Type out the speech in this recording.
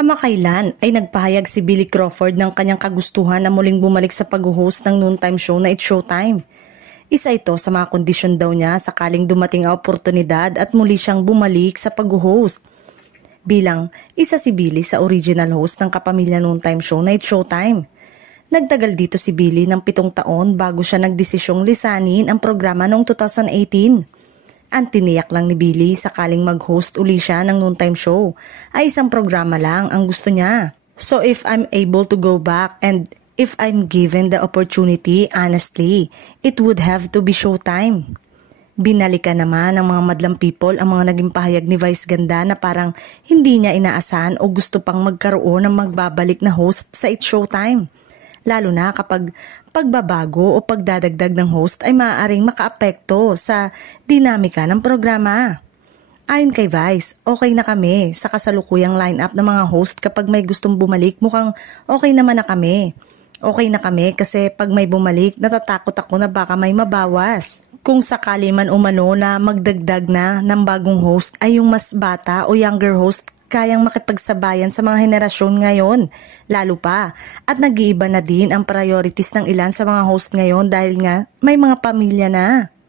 Kamakailan ay nagpahayag si Billy Crawford ng kanyang kagustuhan na muling bumalik sa pag-host ng noontime show na It's Showtime. Isa ito sa mga kondisyon daw niya sakaling dumating ang oportunidad at muli siyang bumalik sa pag-host. Bilang isa si Billy sa original host ng kapamilya noontime show na It's Showtime. Nagtagal dito si Billy ng 7 taon bago siya nagdesisyong lisanin ang programa noong 2018. Ang tiniyak lang ni Billy sakaling mag-host uli siya ng noontime show ay isang programa lang ang gusto niya. So if I'm able to go back and if I'm given the opportunity, honestly, it would have to be Showtime. Binalikan naman ng mga madlang people ang mga naging pahayag ni Vice Ganda na parang hindi niya inaasahan o gusto pang magkaroon ng magbabalik na host sa It's Showtime. Lalo na kapag pagbabago o pagdadagdag ng host ay maaaring makaapekto sa dinamika ng programa. Ayon kay Vice, okay na kami sa kasalukuyang lineup ng mga host kapag may gustong bumalik mukhang okay naman na kami. Okay na kami kasi pag may bumalik natatakot ako na baka may mabawas. Kung sakali man umano na magdagdag na ng bagong host ay yung mas bata o younger host kayang makipagsabayan sa mga henerasyon ngayon, lalo pa. At nag-iiba na din ang priorities ng ilan sa mga host ngayon dahil nga may mga pamilya na.